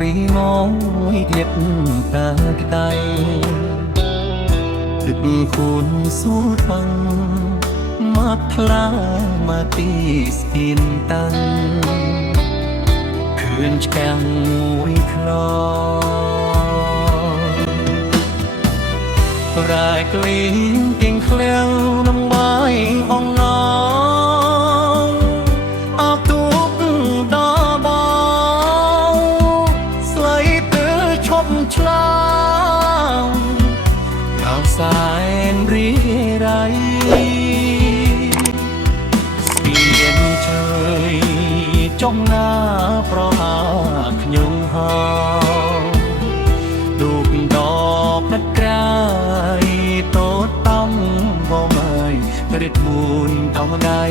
ត្រីngói thiệt ta tayទឹកខូនសូរฟังមកថ្លាមកទីស្គៀនតាំងឃើញឆ្កាំងមួយខ្លោរ៉ែក្លៀងទៀងឃ្លាំងនំបាយអងណងអបទូកដល់បងស្លៃទៅឈប់ឆ្លាងកៅសែនរីរៃស្ពានជើយចុងណាប្រហាខ្ញុំហោឌូកដបណាត់ក្រៃតូតតំបងអើយរិតបួនតោដៃ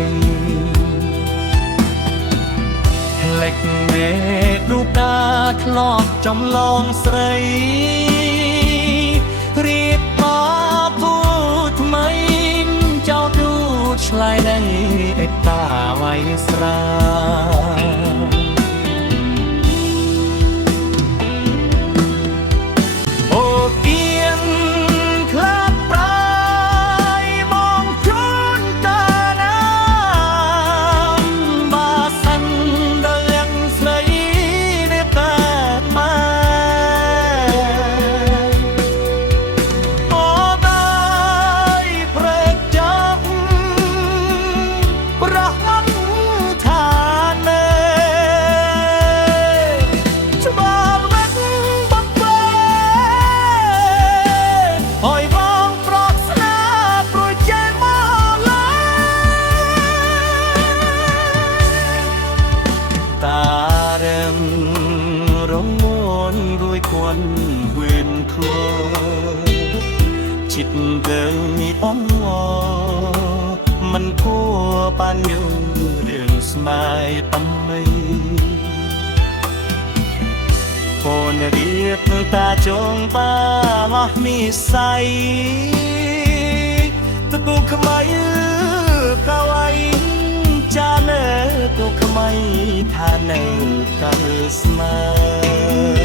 លេចមេរូបតាធ្លាប់ចំឡងស្រីរៀបមកពូថ្មីចោលទូឆ្លៃដៃអេតាវៃស្រាเวียนครัวจิตเดินมีอ้องวอมันพัวปานอยู่เรื่องสมัยตั้มไม่โอนเรียบตาจงป้าล้อมีใสตะตุกไม่กะไว้จาเนตุกไม่ทานเนกันสมัย